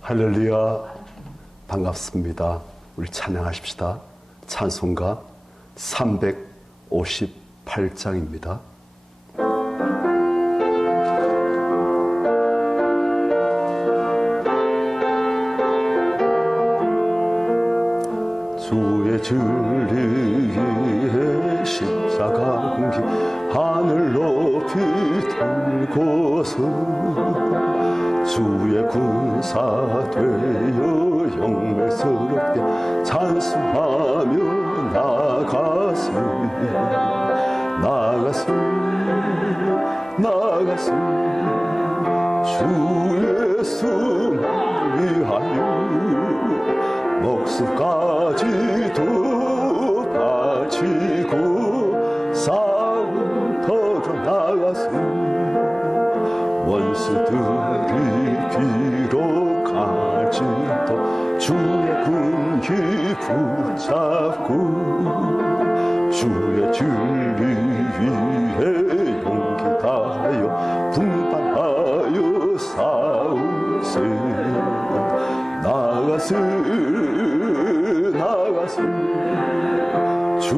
할렐루야, 반갑습니다. 우리 찬양하십시다. 찬송가 358장입니다. 주의 진리 위에 십자가 공기 하늘 높이 들고서 주의 군사 되어 영광스럽게 찬송하며 나가세 주 예수만 위하여 목숨까지도 바치고 싸움터로 나가세 원수들이 비록할지라도 주의 군기 붙잡고 주의 진리 위에 용기 다하여 분발하여 싸우세 나가세 주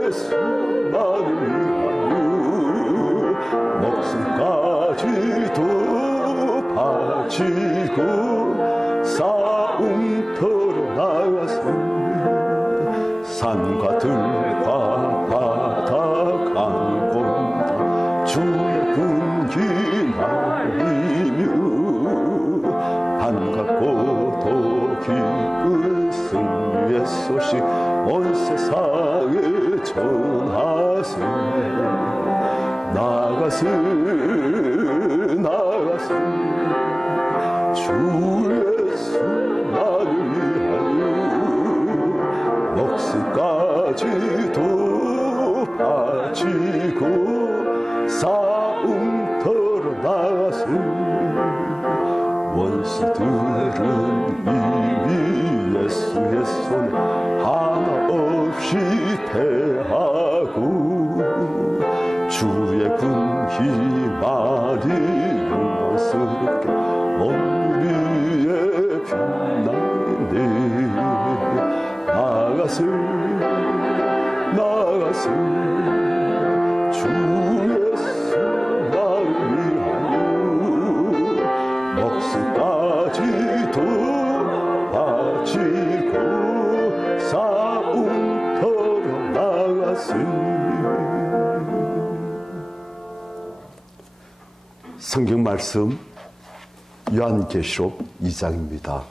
예수만을 위하여 목숨까지도 바치고 싸움터로 나가세 산과 들과 바다 강공다 주의 군기 날리며 반갑고도 기쁜 승리의 소식 온 세상에 전하세 나가세 주 예수만을 위하여 목숨까지도 바치고 싸움터로 나가세 원수들은 이미 예수의 손에 하나 없이 패하고 주의 군기만이 영광스럽게 온 위에 빛나네 나가세 주 예수만을 위하여 목숨까지도 바치고 싸움터로 나가세 성경 말씀 요한계시록 2장입니다.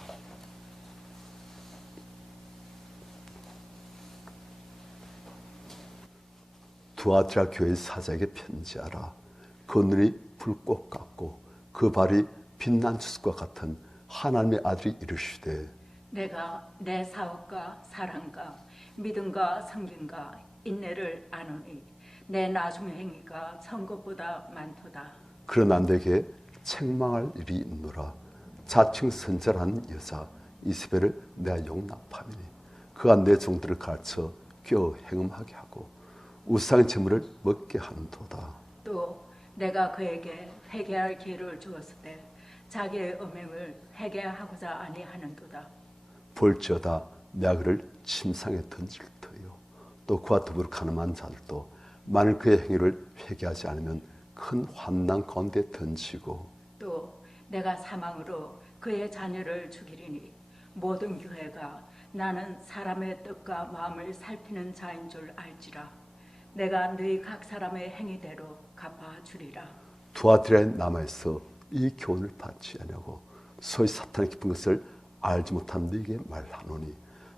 두아디라 교회 사자에게 편지하라. 그 눈이 불꽃 같고 그 발이 빛난 주석과 같은 하나님의 아들이 이르시되 내가 내 사업과 사랑과 믿음과 성김과 인내를 아노니 내 나중 행위가 천국보다 많도다. 그러나 내게 책망할 일이 있노라. 자칭 선자라는 여자 이스벨을 내가 용납하미니 그가 내 종들을 가르쳐 껴 행음하게 하고 우상의 제물을 먹게 하는도다. 또 내가 그에게 회개할 기회를 주었을 때 자기의 음행을 회개하고자 아니하는도다. 볼지어다 내가 그를 침상에 던질 터요. 또 그와 더불어 가늠한 자들도 만일 그의 행위를 회개하지 않으면 큰 환난 가운데 던지고 또 내가 사망으로 그의 자녀를 죽이리니 모든 교회가 나는 사람의 뜻과 마음을 살피는 자인 줄 알지라. 내가 너희 각 사람의 행위대로 갚아주리라. 두아디라에 남아있어 이 교훈을 받지 않냐고 소위 사탄의 깊은 것을 알지 못한 너에게 말하노니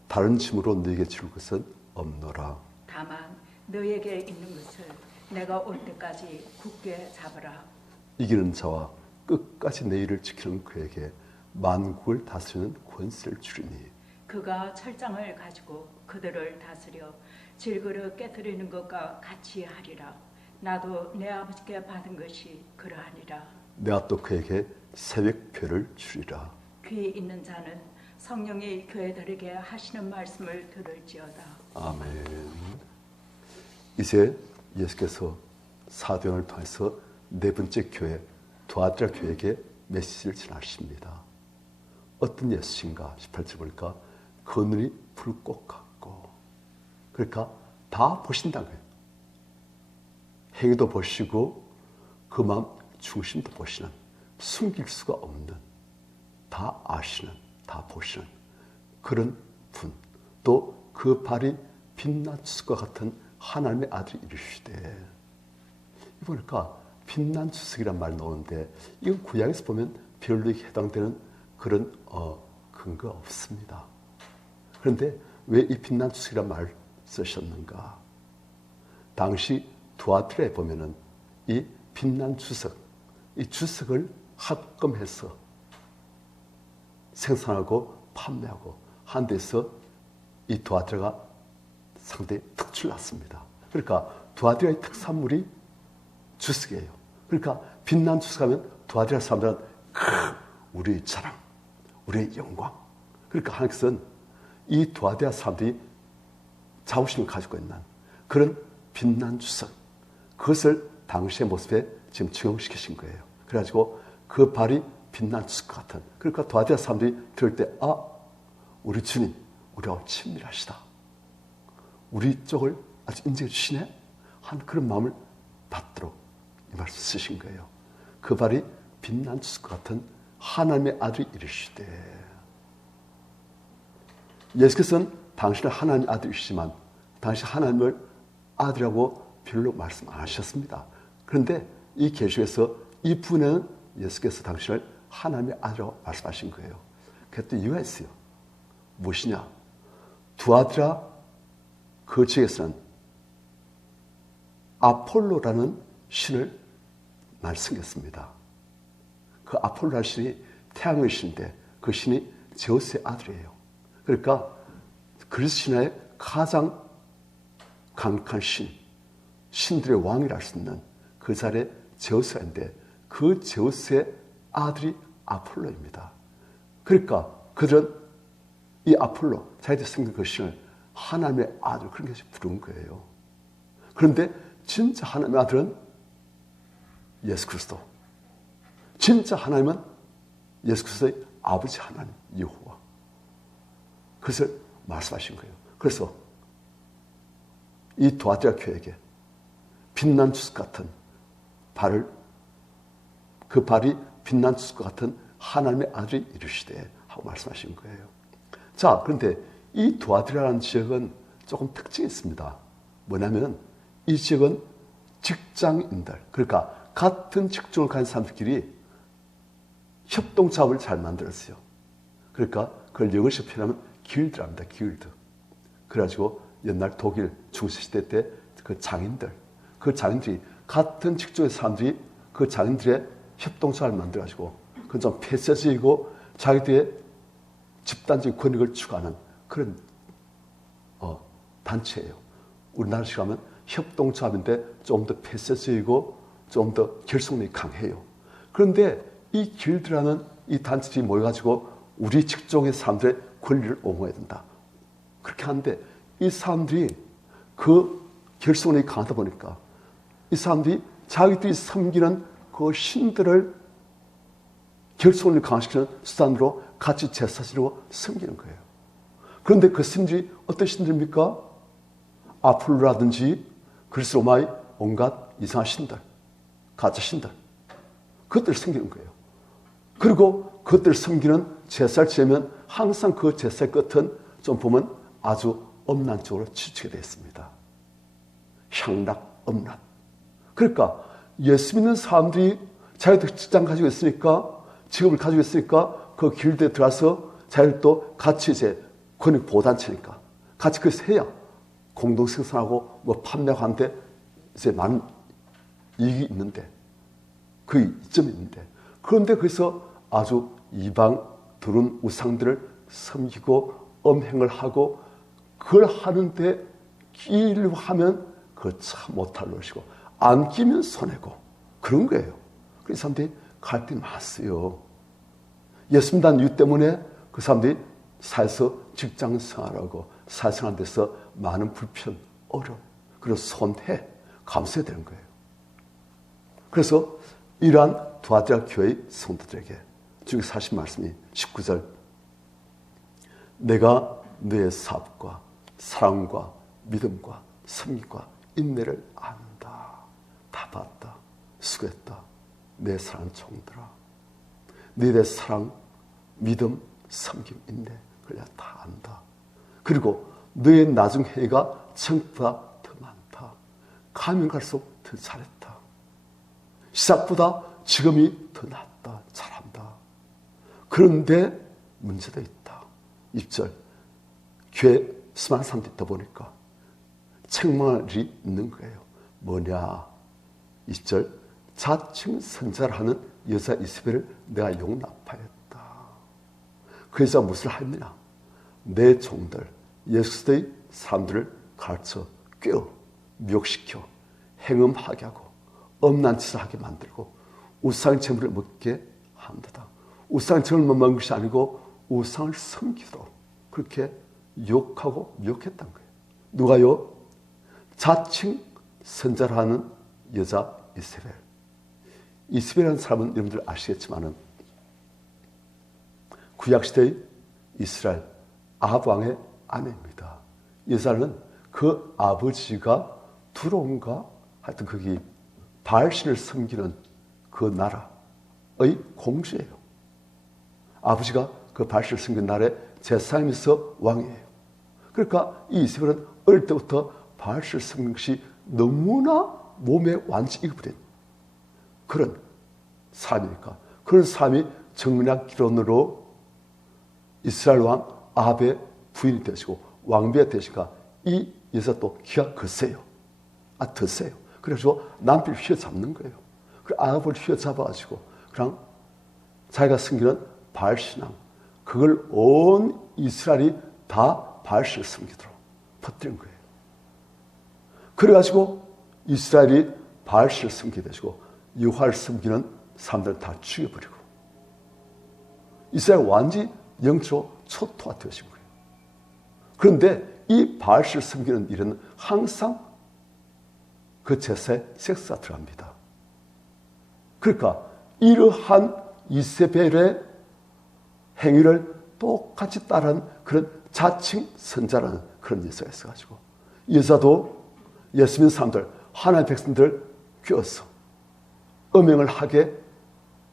다른 짐으로 너에게 줄 것은 없노라. 다만 너에게 있는 것을 내가 올 때까지 굳게 잡으라. 이기는 자와 끝까지 내 일을 지키는 그에게 만국을 다스리는 권세를 주리니 그가 철장을 가지고 그들을 다스려 질그릇 깨뜨리는 것과 같이 하리라. 나도 내 아버지께 받은 것이 그러하니라. 내가 또 그에게 새벽표를 주리라. 귀 있는 자는 성령이 교회들에게 하시는 말씀을 들을지어다. 아멘. 이제 예수께서 사도행을 통해서 네 번째 교회 두아드라 교회에게 메시지를 전하십니다. 어떤 예수신가 18절 보니까 그늘이 불꽃 같고, 그러니까 다 보신다는 거예요. 행위도 보시고 그 마음 중심도 보시는, 숨길 수가 없는, 다 아시는, 다 보시는 그런 분, 또 그 발이 빛난 주석과 같은 하나님의 아들이 이르시되, 보니까 빛난 주석이란 말 나오는데 이건 구약에서 보면 별로 해당되는 그런 근거가 없습니다. 그런데 왜 이 빛난 주석이란 말을 쓰셨는가? 당시 두아드라에 보면은 이 빛난 주석, 이 주석을 합금해서 생산하고 판매하고 한 데서 이 두아드라가 상당히 특출났습니다. 그러니까 두아드라의 특산물이 주석이에요. 그러니까 빛난 주석하면 두아드라 사람들은 우리의 자랑, 우리의 영광. 그러니까 하나님께서는 이 두아드라 사람들이 자부심을 가지고 있는 그런 빛난 주석, 그것을 당시의 모습에 지금 적용시키신 거예요. 그래가지고 그 발이 빛난 주석 같은, 그러니까 두아드라 사람들이 들을 때, 우리 주님, 우리와 친밀하시다, 우리 쪽을 아주 인정해 주시네 하는 그런 마음을 받도록 이 말씀 쓰신 거예요. 그 발이 빛난 주석 같은 하나님의 아들이 이르시되, 예수께서는 당신은 하나님의 아들이시지만 당신 하나님을 아들이라고 별로 말씀 안 하셨습니다. 그런데 이 계시에서 이 부분에는 예수께서 당신을 하나님의 아들이라고 말씀하신 거예요. 그것도 이유가 있어요. 무엇이냐? 두아드라 그 지역에서는 아폴로라는 신을 많이 섬겼습니다. 그 아폴로라는 신이 태양의 신인데 그 신이 제우스의 아들이에요. 그러니까 그리스 신화의 가장 강력한 신들의 왕이라 할 수 있는 그 자리에 제우스가 있는데 그 제우스의 아들이 아폴로입니다. 그러니까 그들은 이 아폴로, 자기들 섬긴 그 신을 하나님의 아들, 그런 것이 부른 거예요. 그런데 진짜 하나님의 아들은 예수 그리스도. 진짜 하나님은 예수 그리스도의 아버지 하나님, 여호와. 그것을 말씀하신 거예요. 그래서 이 두아드라 교회에게 빛난 주석 같은 발을, 그 발이 빛난 주석과 같은 하나님의 아들이 이르시되 하고 말씀하신 거예요. 자, 그런데 이 두아드라라는 지역은 조금 특징이 있습니다. 뭐냐면 이 지역은 직장인들, 그러니까 같은 직종을 가진 사람들끼리 협동조합을 잘 만들었어요. 그러니까 그걸 영어식 표현하면 길드랍니다. 길드. 그래가지고 옛날 독일 중세시대 때 그 장인들, 그 장인들이 같은 직종의 사람들이 그 장인들의 협동조합을 만들어가지고 그건 좀 폐쇄적이고 자기들의 집단적인 권익을 추구하는 그런 단체예요. 우리나라식 하면 협동조합인데 좀 더 폐쇄적이고 좀 더 결속력이 강해요. 그런데 이 길드라는 이 단체들이 모여가지고 우리 직종의 사람들의 권리를 옹호해야 된다. 그렇게 하는데 이 사람들이 그 결속력이 강하다 보니까 이 사람들이 자기들이 섬기는 그 신들을 결속력을 강화시키는 수단으로 같이 제사 지내고 섬기는 거예요. 그런데 그 신들이 어떤 신들입니까? 아폴로라든지 그리스 로마의 온갖 이상한 신들, 가짜 신들, 그것들을 섬기는 거예요. 그리고 그것들을 섬기는 제사를 지내면 항상 그 제사의 끝은 좀 보면 아주 엄난 쪽으로 치우치게 되어 있습니다. 향락, 엄란. 그러니까 예수 믿는 사람들이 자기들 직장 가지고 있으니까, 직업을 가지고 있으니까 그 길드에 들어가서 자기들도 같이 이제 권익 보호단체니까 같이 그래서 해야 공동 생산하고 뭐 판매하는데 이제 많은 이익이 있는데 그 이점이 있는데 그런데 그래서 아주 이방 들은 우상들을 섬기고 음행을 하고 그걸 하는데 끼려고 하면 그걸 참 못할 것이고 안 끼면 손해고 그런 거예요. 그래서 사람들이 갈등이 많았어요. 예수 믿는 이유 때문에 그 사람들이 사회에서 직장 생활하고 사회생활 돼서 많은 불편, 어려움, 그리고 손해, 감수해야 되는 거예요. 그래서 이러한 두아디라 교회의 성도들에게 주님께서 하신 말씀이 19절 내가 너의 사업과 사랑과 믿음과 섬김과 인내를 안다. 다 봤다. 수고했다. 내 사랑하는 종들아. 너의 사랑, 믿음, 섬김, 인내 그걸 다 안다. 그리고 너의 나중 해가 천국보다 더 많다. 가면 갈수록 더 잘했다. 시작보다 지금이 더 낫다. 잘한다. 그런데 문제도 있다. 2절 교회 수많은 사람들이 있다 보니까 책망이 있는 거예요. 뭐냐? 20절 자칭 선자를 하는 여자 이스벨을 내가 용납하였다. 그 여자가 무엇을 하였느냐? 내 종들 예수의 사람들을 가르쳐 꿰어 미혹시켜 행음하게 하고 엄난 짓을 하게 만들고 우상 제물을 먹게 합니다. 우상 제물만 먹는 것이 아니고 우상을 섬기도록 그렇게 욕하고 미혹했던 거예요. 누가요? 자칭 선자를 하는 여자 이스벨. 이스벨이라는 사람은 여러분들 아시겠지만은 구약시대의 이스라엘 아합 왕의 아내입니다. 이 여자는 그 아버지가 두로온가 하여튼 거기 바알신을 섬기는 그 나라의 공주예요. 아버지가 그 바알신을 섬기는 나라의 제사장이면서 왕이에요. 그러니까 이 이스벨은 어릴 때부터 바알신을 섬기는 것이 너무나 몸에 완전히 익어버린 그런 사람이니까 그런 사람이 정략 기론으로 이스라엘 왕 아합의 부인이 되시고 왕비가 되시니까 이 여자 또 기가 거세요. 더 세요. 그래서 남편을 휘어잡는 거예요. 그래서 아합을 휘어잡아가지고 그냥 자기가 섬기는 바알신앙 그걸 온 이스라엘이 다 바알신을 섬기도록 퍼뜨린 거예요. 그래가지고 이스라엘이 바알신을 섬기게 되시고 여호와를 섬기는 사람들을 다 죽여버리고 이스라엘 완전히 영적으로 초토화 되어진 거예요. 그런데 이 바알신을 섬기는 일은 항상 그 제사에 섹스가 들어갑니다. 그러니까 이러한 이세벨의 행위를 똑같이 따르는 그런 자칭 선자라는 그런 여자가 있어가지고 이 여자도 예수 믿는 사람들 하나님의 백성들 뀌어서 음행을 하게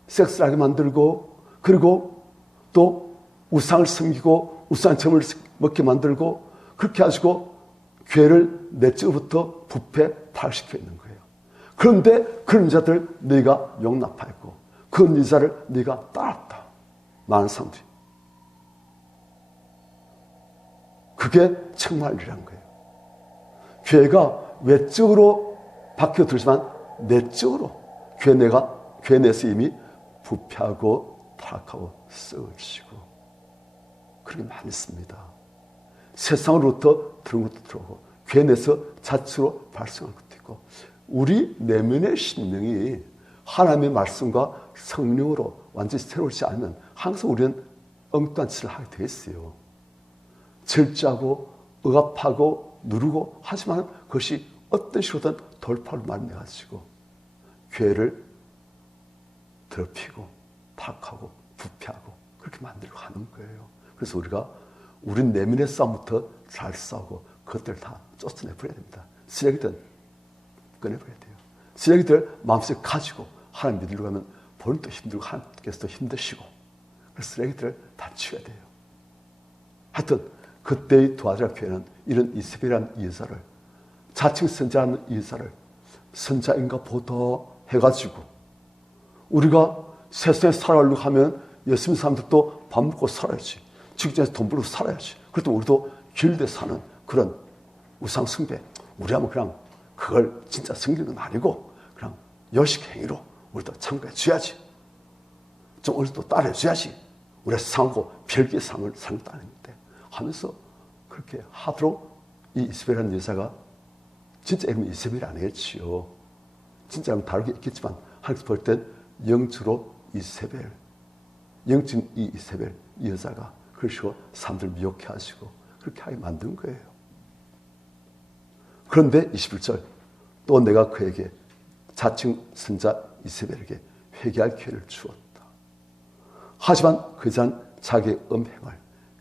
섹스를 하게 만들고 그리고 또 우상을 섬기고 우상점을 먹게 만들고 그렇게 가지고 교회를 내적으로부터 부패 타락시켜 있는 거예요. 그런데 그런 자들 네가 용납하였고 그 여자를 네가 따랐다. 많은 사람들이. 그게 책망이라는 거예요. 교회가 외적으로 바뀌어들지만 내적으로 교회 내에서 이미 부패하고 타락하고 썩어지고 그런 게 많이 있습니다. 세상으로부터 들은 것도 들어오고 교회 내에서 자체로 발생한 것도 있고 우리 내면의 심령이 하나님의 말씀과 성령으로 완전히 새로우지 않으면 항상 우리는 엉뚱한 짓을 하게 되어 있어요. 절제하고 억압하고 누르고 하지만 그것이 어떤 식으로든 돌파를 만나가지고 교회를 더럽히고 타락하고 부패하고 그렇게 만들고 하는 거예요. 그래서 우리가 우리 내면의 싸움부터 잘 싸우고 그것들을 다 쫓아내버려야 됩니다. 쓰레기들은 꺼내버려야 돼요. 쓰레기들 마음속에 가지고 하나님 믿으려고 하면 본인도 힘들고 하나님께서도 힘드시고 그래서 쓰레기들을 다 치워야 돼요. 하여튼 그때의 두아디라 교회는 이런 이세벨이라는 이 여자를 자칭 선자라는 이 여자를 선자인가 보다 해가지고 우리가 세상에 살아가려고 하면 예수 믿는 사람들도 밥 먹고 살아야지. 직장에서 돈 벌고 살아야지. 그래도 우리도 길드 사는 그런 우상 숭배. 우리 하면 그냥 그걸 진짜 섬기는 건 아니고 그냥 여식 행위로 우리도 참가해 줘야지. 좀 우리도 따라해 줘야지. 우리가 상하고 별개의 삶을 산다는데 하면서 그렇게 하도록 이 이세벨이라는 여자가 진짜 이름은 이세벨이 아니겠지요. 진짜 이름은 다르게 있겠지만 하나님께서 볼 땐 영적으로 이세벨, 영적인 이 이세벨, 이 여자가 그러시고 사람들 미혹해 하시고 그렇게 하게 만든 거예요. 그런데 21절 또 내가 그에게 자칭 선자 이세벨에게 회개할 기회를 주었다. 하지만 그 여자는 자기의 음행을,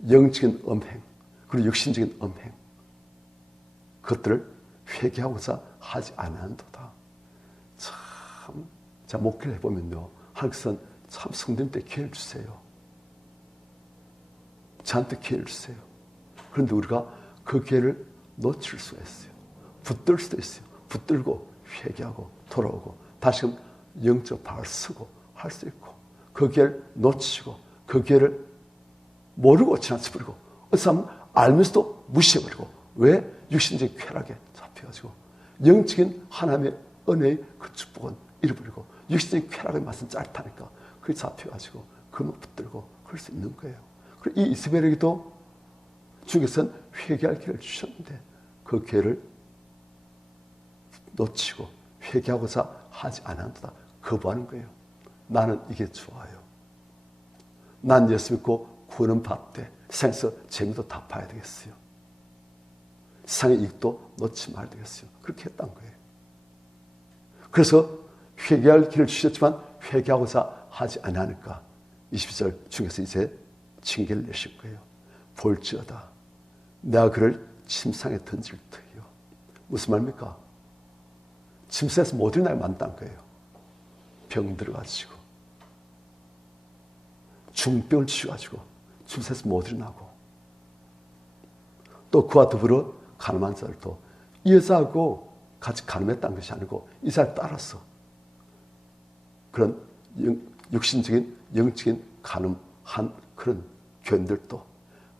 영적인 음행 그리고 육신적인 음행 그것들을 회개하고자 하지 않는도다. 참, 자 목회를 해보면요, 하나님께서는 참 성도님한테 기회를 주세요. 저한테 기회를 주세요. 그런데 우리가 그 기회를 놓칠 수가 있어요. 붙들 수도 있어요. 붙들고 회개하고 돌아오고 다시금 영적 발을 쓰고 할 수 있고 그 기회를 놓치고 그 기회를 모르고 지나쳐버리고 어떤 사람은 알면서도 무시해버리고 왜? 육신적인 쾌락에 잡혀가지고 영적인 하나님의 은혜의 그 축복은 잃어버리고 육신적인 쾌락의 맛은 짧다니까 그게 잡혀가지고 그걸 붙들고 그럴 수 있는 거예요. 그리고 이 이세벨에게도 주께서는 회개할 기회를 주셨는데 그 기회를 놓치고 회개하고자 하지 않는다. 거부하는 거예요. 나는 이게 좋아요. 난 예수 믿고 구원은 받되 세상에서 재미도 다 봐야 되겠어요. 세상의 이익도 놓지 말아야 되겠어요. 그렇게 했던 거예요. 그래서 회개할 길을 주셨지만 회개하고자 하지 않으니까 22절 중에서 이제 징계를 내실 거예요. 볼지어다 내가 그를 침상에 던질 터이요. 무슨 말입니까? 침상에서 모든 날 만난 거예요. 병 들어가지고 중병을 치셔가지고 침상에서 못 일어나고 또 그와 더불어 가늠한 자들도 이 여자하고 같이 가늠했다는 것이 아니고 이 여자를 따라서 그런 육신적인 영적인 가늠한 그런 교인들도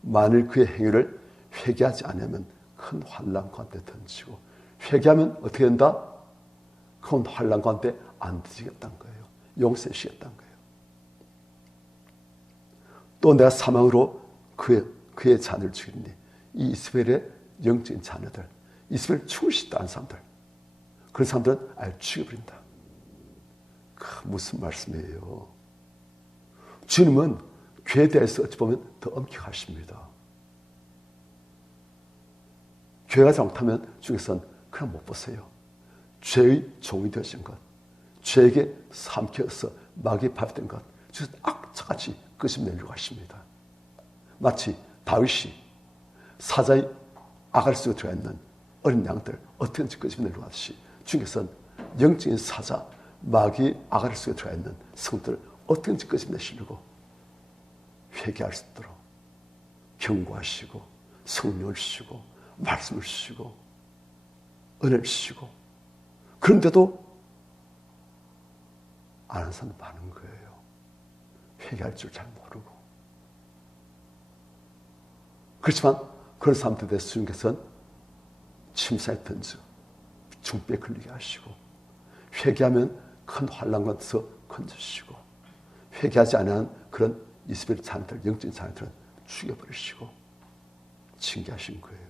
만일 그의 행위를 회개하지 않으면 큰 환난 가운데 던지고 회개하면 어떻게 된다? 큰 환난 가운데 안 드시겠다는 거예요. 용서해 주시겠다는 거예요. 또 내가 사망으로 그의 자녀를 죽이니 이 이스라엘의 영적인 자녀들, 이스라엘 충실히 따른 사람들, 그런 사람들은 아예 죽여버린다. 무슨 말씀이에요? 주님은 죄에 대해서 어찌 보면 더 엄격하십니다. 죄가 잘못하면 주께서는 그냥 못 보세요. 죄의 종이 되신 것, 죄에게 삼켜서 마귀의 밥이 된 것, 주께서 악착같이 끄집내려고 하십니다. 마치 다윗이 사자의 아가리 속에 들어있는 어린 양들 어떻게든지 끄집내려고 하듯이 주께서는 영적인 사자, 마귀의 아가리 속에 들어있는 성들을 어떻게든지 끄집내시려고 회개할 수 있도록 경고하시고 성령을 주시고 말씀을 주시고 은혜를 주시고 그런데도 안 하는 사람 많은 거예요. 회개할 줄 잘 모르고. 그렇지만 그런 사람들에 대해서 주님께서는 침상에 던져 중병에 걸리게 하시고 회개하면 큰 환난에서 건져주시고 회개하지 않은 그런 이스라엘 자녀들, 영적인 자녀들은 죽여버리시고 징계하신 거예요.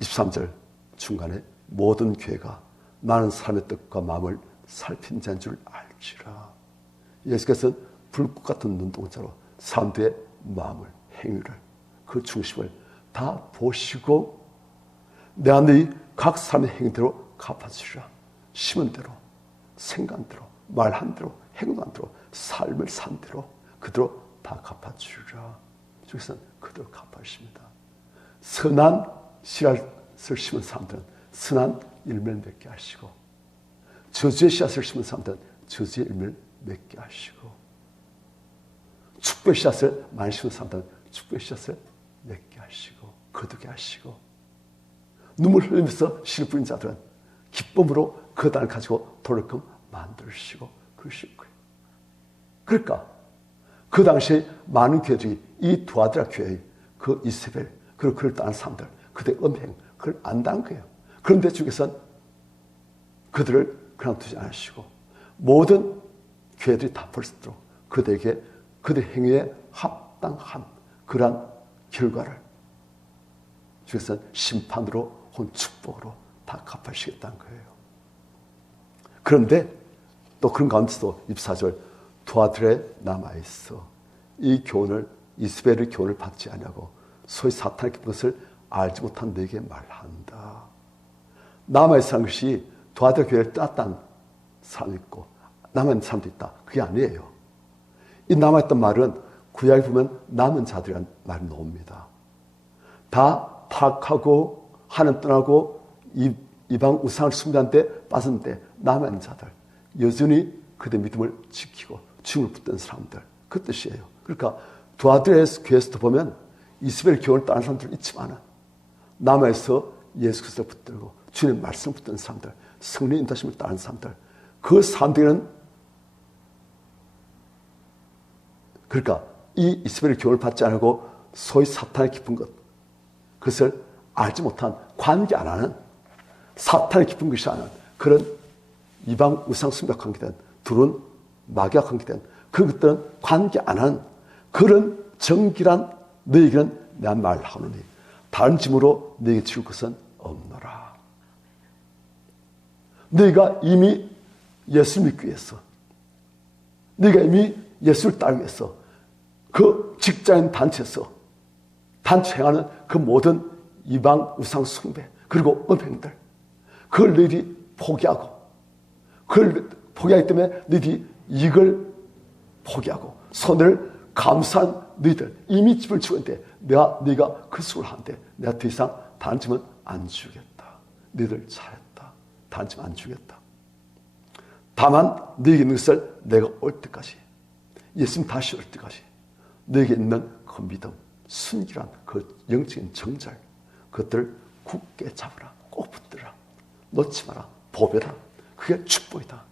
23절 중간에 모든 교회가 나는 사람의 뜻과 마음을 살핀 자인 줄 알지라. 예수께서는 불꽃 같은 눈동자로 사람들의 마음을, 행위를, 그 중심을 다 보시고 내가 너희 각 사람의 행위대로 갚아주리라. 심은 대로, 생각대로, 말한 대로, 행동한 대로, 삶을 산 대로 그대로 다 갚아주리라. 주께서는 그대로 갚아주십니다. 선한 씨앗을 심은 사람들은 선한 열매를 맺게 하시고 저주의 씨앗을 심은 사람들은 저주의 열매를 맺게 하시고 축복의 씨앗을 많이 심은 사람들은 축복의 씨앗을 맺게 하시고 거두게 하시고 눈물 흘리면서 씨를 뿌린 자들은 기쁨으로 그 단을 가지고 돌이끔 만드시고 그러실 거예요. 그러니까 그 당시에 많은 교회들이 이 두아드라 교회의 그 이세벨 그리고 그를 따르는 사람들 그들의 음행 그걸 안다는 거예요. 그런데 주께서는 그들을 그냥 두지 않으시고 모든 교회들이 다 볼 수 있도록 그들에게 그들의 행위에 합당한 그러한 결과를 주께서는 심판으로 혹은 축복으로 다 갚아주시겠다는 거예요. 그런데 또 그런 가운데서도 24절 두아드라에 남아있어 이 교훈을 이스벨의 교훈을 받지 않냐고 소위 사탄의 깊은 것을 알지 못한 너에게 말한다. 남아있는 것이 두아드라 교회를 떠났다는 사람이 있고 남아있는 사람도 있다. 그게 아니에요. 이 남아있던 말은 구약에 보면 남은 자들이라는 말이 나옵니다. 다 파악하고 하나님 떠나고 이방 우상을 숭배하는데 빠졌는데 남아있는 자들 여전히 그들의 믿음을 지키고 주님을 붙든 사람들 그 뜻이에요. 그러니까 두아드라 교회에서도 보면 이스벨 교훈을 따르는 사람들 있지만 남아에서 예수 그리스도를 붙들고 주님의 말씀을 붙드는 사람들 성령의 인도하심을 따르는 사람들 그 사람들은 그러니까 이 이스벨의 교훈을 받지 않고 소위 사탄의 깊은 것 그것을 알지 못한 관계 안 하는 사탄의 깊은 것이 아닌 그런 이방 우상 숭배 관계된 둘은 마귀와 관계된 그것들은 관계 안 하는 그런 정결한 너에게는 내가 말하노니 다른 짐으로 너에게 지울 것은 없노라. 너희가 이미 예수를 믿기 위해서 너희가 이미 예수를 따르기 위해서 그 직장인 단체에서 단체 행하는 그 모든 이방 우상 숭배 그리고 음행들 그걸 너희들이 포기하고 그걸 포기하기 때문에 너희들이 이걸 포기하고 손을 감사한 너희들 이미 집을 지었는데 네가 그 수를 하는데 내가 더 이상 다른 집은 안 주겠다. 너희들 잘했다. 다른 집 안 주겠다. 다만 너에게 있는 것을 내가 올 때까지 예수님 다시 올 때까지 너에게 있는 그 믿음 순결한 그 영적인 정절 그것들을 굳게 잡으라. 꼭 붙들라. 놓지 마라. 보배다. 그게 축복이다.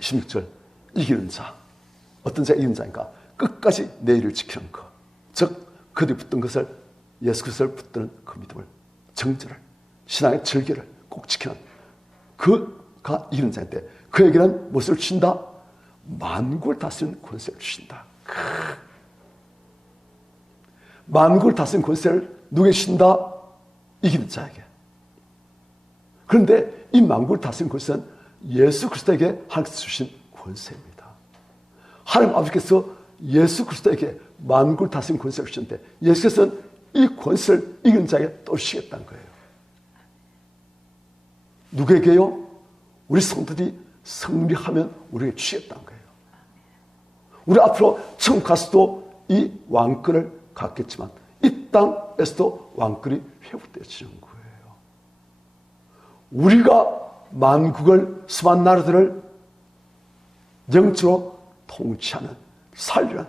16절 이기는 자 어떤 자가 이기는 자인가? 끝까지 내 일을 지키는 것. 즉 그들이 붙든 것을 예수 그리스도를 붙드는 그 믿음을 정절을 신앙의 절개를 꼭 지키는 그가 이기는 자인데 그에게는 무엇을 주신다? 만국을 다스리는 권세를 주신다. 만국을 다스리는 권세를 누구에게 주신다? 이기는 자에게. 그런데 이 만국을 다스리는 권세는 예수 그리스도에게 하나님께서 주신 권세입니다. 하나님 아버지께서 예수 그리스도에게 만국을 다스리는 권세를 주셨는데 예수께서는 이 권세를 이기는 자에게 또 주시겠다는 거예요. 누구에게요? 우리 성도들이 승리하면 우리에게 주시겠다는 거예요. 우리 앞으로 천국 가서도 이 왕권을 갖겠지만 이 땅에서도 왕권이 회복되어지는 거예요. 우리가 만국을 수많은 나라들을 영적으로 통치하는 살리는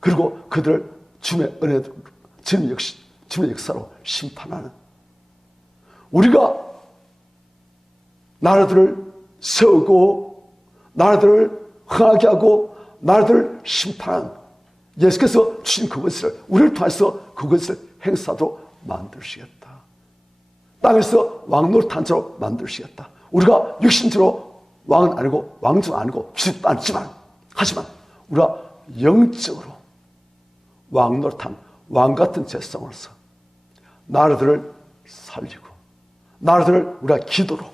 그리고 그들을 주님의 은혜로 주님의 역사로 심판하는 우리가 나라들을 세우고 나라들을 흥하게 하고 나라들을 심판하는 예수께서 주신 그것을 우리를 통해서 그것을 행사로 만드시겠다. 땅에서 왕노릇한자로 만드시겠다. 우리가 육신적으로 왕은 아니고 왕조는 아니고 주도 않지만 하지만 우리가 영적으로 왕노릇한 왕같은 제사장으로서 나라들을 살리고 나라들을 우리가 기도로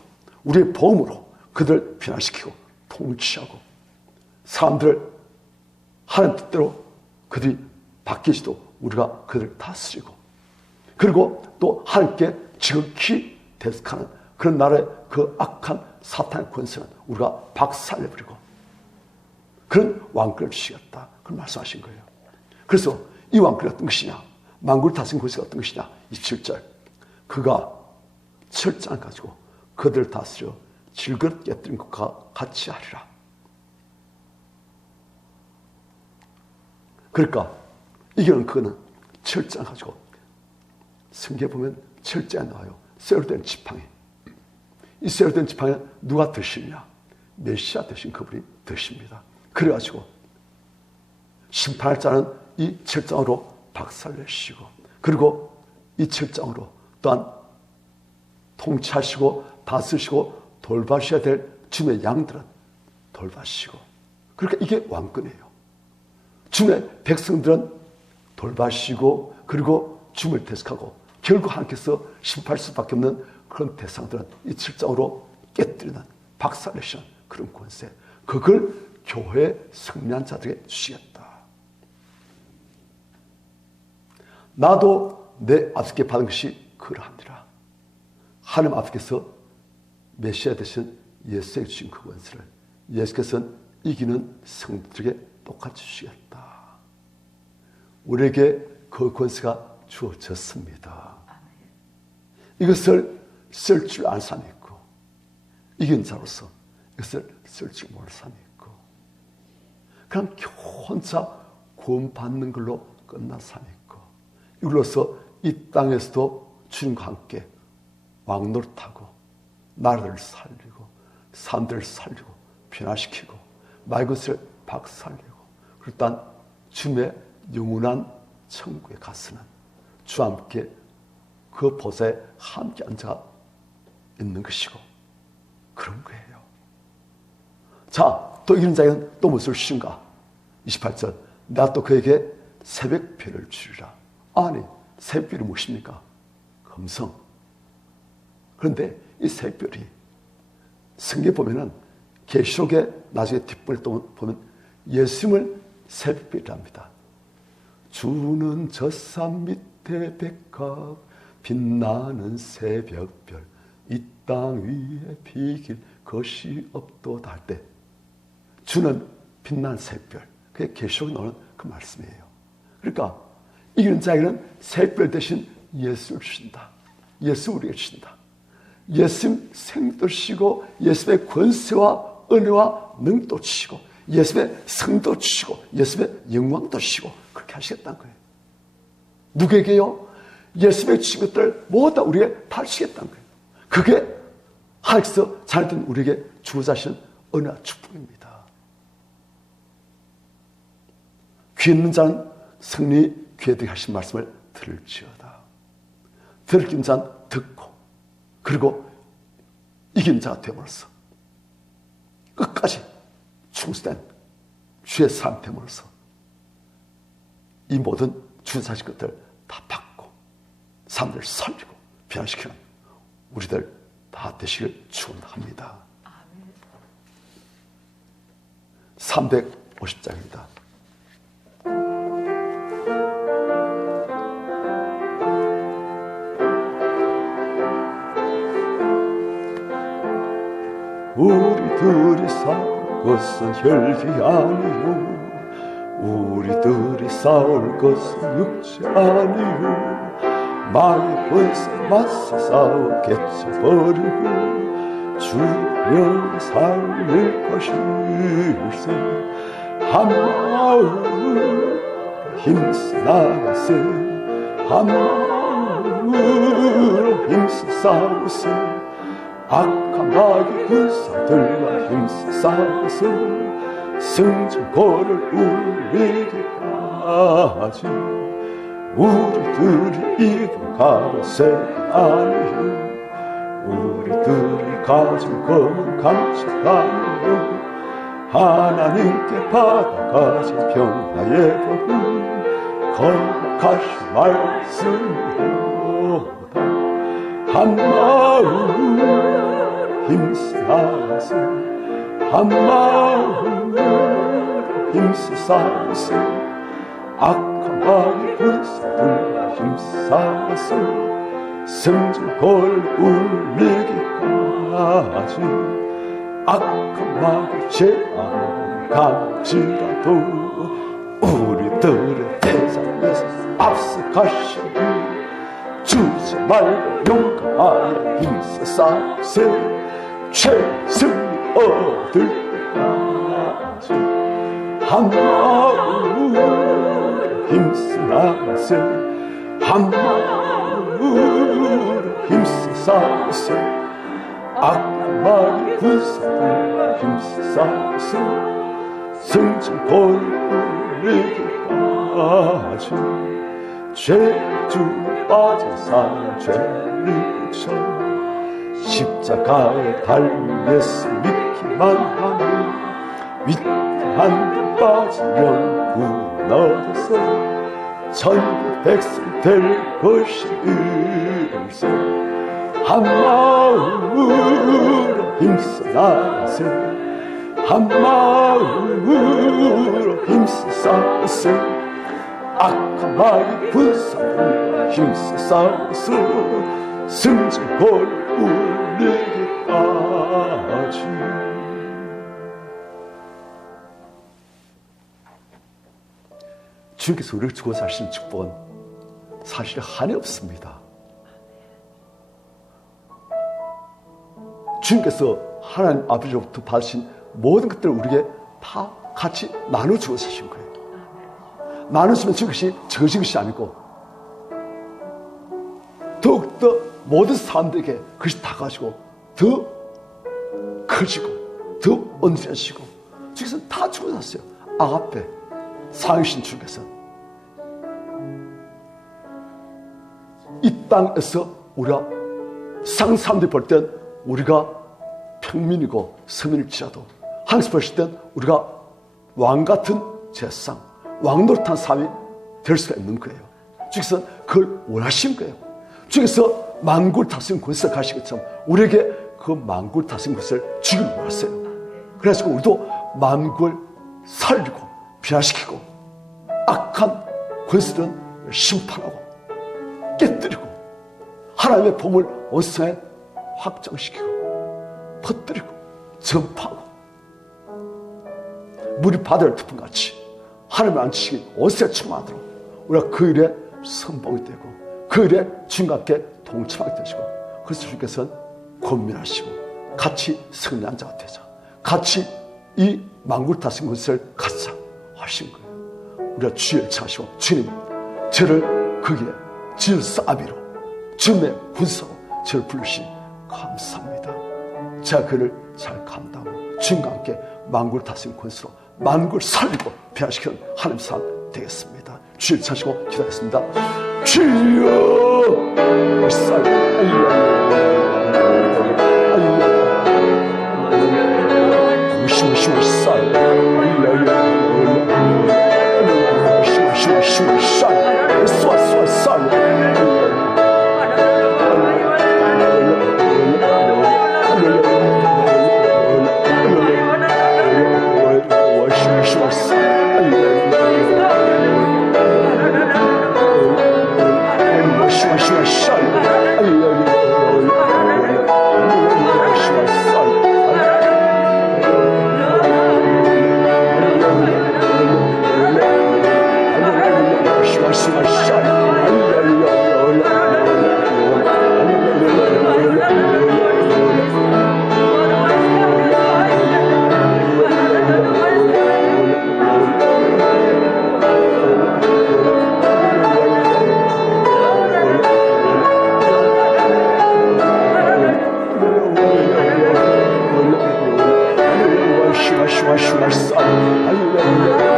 우리의 복음으로 그들을 변화시키고 통치하고 사람들을 하나님 뜻대로 그들이 바뀌지도 우리가 그들을 다스리고 그리고 또 하나님께 지극히 대적하는 그런 나라의 그 악한 사탄의 권세는 우리가 박살내버리고 그런 왕권을 주시겠다. 그런 말씀하신 거예요. 그래서 이 왕권이 어떤 것이냐? 만국을 다스린 권세가 어떤 것이냐? 27절 그가 철장을 가지고 그들을 다스려 질그릇 깨뜨린 것과 같이 하리라. 그러니까 이겨는 그거는 철장 가지고 성경에 보면 철장에 나와요. 쇠로 된 지팡이. 이 쇠로 된 지팡이는 누가 드시느냐? 메시아 되신 그분이 되십니다. 그래가지고 심판할 자는 이 7장으로 박살내시고, 그리고 이 7장으로 또한 통치하시고 다스리시고 돌봐셔야 될 주님의 양들은 돌봐시고, 그러니까 이게 왕권이에요. 주님의 백성들은 돌봐시고, 그리고 주님을 대적하고, 결국 하나님께서 심판할 수밖에 없는 그런 대상들은 이 7장으로 깨뜨리는, 박살내시는 그런 권세, 그걸 교회 승리한 자들에게 주시겠다. 나도 내 앞에 받은 것이 그러하니라. 하나님 앞에서 메시아 되신 예수에게 주신 그 권세를 예수께서는 이기는 성도들에게 똑같이 주시겠다. 우리에게 그 권세가 주어졌습니다. 이것을 쓸 줄 아는 사람이 있고, 이긴 자로서 이것을 쓸 줄 모르는 사람이 있고, 그냥 혼자 구원받는 걸로 끝난 사람이 있고, 이걸로서 이 땅에서도 주님과 함께 왕노릇하고 나라를 살리고 사람들을 살리고 변화시키고 맑은 것을 박살내고, 일단 주님의 영원한 천국에 가서는 주와 함께 그 보좌에 함께 앉아 있는 것이고, 그런 거예요. 자, 또 이런 자에게는 또 무엇을 주신가? 28절, 내가 또 그에게 새벽별을 주리라. 아니, 새벽별이 무엇입니까? 금성. 그런데 이 새벽별이 성경에 보면은 계시록의 나중에 뒷부분에 보면 예수님을 새벽별이랍니다. 주는 젖산 밑에 백합 빛나는 새벽별, 이 땅 위에 비길 것이 없도다 할 때 주는 빛나는 새벽별, 그게 계시록에 나오는 그 말씀이에요. 그러니까 이기는 자에게는 새벽별 대신 예수를 주신다. 예수 우리에게 주신다. 예수님 생도 주시고, 예수의 권세와 은혜와 능도 주시고, 예수의 성도 주시고, 예수의 영광도 주시고, 그렇게 하시겠다는 거예요. 누구에게요? 예수의 주신 것들 모두 다 우리에게 다 주시겠다는 거예요. 그게 하나님께서 자녀된 우리에게 주고자 하시는 은혜와 축복입니다. 귀 있는 자는 승리 귀에 들게 하신 말씀을 들을지어다. 들을 긴 자는 듣고, 그리고 이긴 자가 되므로써 끝까지 충성된 주의 삶 되므로써 이 모든 주 자식 것들 다 받고 사람들을 살리고 변화시키는 우리들 다 되시길 축원합니다. 350장입니다. 우리들이 싸울 것은 혈기 아니요, 우리들이 싸울 것은 육체 아니요, 마의 권세 맞서 싸워 깨쳐버리고 주여 살릴 것일세. 한 마음으로 힘써 나가세, 한 마음으로 힘써 싸우세. 악한 마귀 군사들과 힘써 싸워서 승전고를 울리기까지 우리들이 입어가는 새 아니요, 우리들이 가진 검은 감찰아니요, 하나님께 받아가진 평화의 법은 거룩하신 말씀이로다. 한 마음으로 힘써 나가세, 한 마음으로 힘써 싸우세. 악한 마귀 군사들과 힘싸워서 승전골 울리기까지 악한 마귀 제안을 갈지라도 우리들의 대상에서 앞서 가시니 주지 말고 용감하여 힘써 싸우세. 최승리 얻을 때까지 한 마음으로 힘써 나가세, 한 마음으로 힘써 싸우세. 악마의 군사들 힘싸서 승진골 울리기까지 죄중에 빠진 산 죄를 져 십자가에 달려서 믿기만 하는 위대한 데 빠진 영혼 얻어서 전국 백성 될 것이 일세 한 마음으로 힘써 나가세 한 마음으로 힘써 싸우세 악마의 군사들과 힘써 싸워서 승전골 울리기까지. 주님께서 우리를 주고 사신 축복은 사실 한이 없습니다. 주님께서 하나님 아버지로부터 받으신 모든 것들을 우리에게 다 같이 나눠주고 사신 거예요. 나눠주면 그것이 적어진 것이 아니고 더욱더 모든 사람들에게 그것이 다 가지고 더 커지고 더 온전해지고 주께서는 다 주고 샀어요. 아가페 상이신 주께서 이 땅에서 우리가 세상 사람들이 볼 땐 우리가 평민이고 서민일지라도 하나님께서 보실 땐 우리가 왕같은 제사상 왕 노릇한 삶이 될 수가 있는 거예요. 주께서 그걸 원하신 거예요. 주께서 만국을 다스리는 권세를 가신 것처럼 우리에게 그 만국을 다스리는 것을 주기를 원하세요. 그래서 우리도 만국을 살리고 변화시키고 악한 권세들은 심판하고 깨뜨리고 하나님의 복음을 온 세상에 확장시키고 퍼뜨리고 전파하고 물이 바다를 덮은같이 하나님의 안치시기 온 세상에 충만하도록 우리가 그 일에 선봉이 되고 그 일에 주님과 함께 동참하게 되시고 그래서 주님께서는 권면하시고 같이 승리한 자가 되자 같이 이 만국을 다스리는 것을 갖자 하신 거예요. 우리가 주를 차시고 주님 저를 거기에 질서아비로 주님의 군사로 저를 부르시 감사합니다. 제가 그를 잘 감당하고 주님과 함께 만국을 다스리는 권수로 만국을 살리고 변화시키는 하나님 사람 되겠습니다. 주를 차시고 기도하겠습니다. 주여 Hallelujah.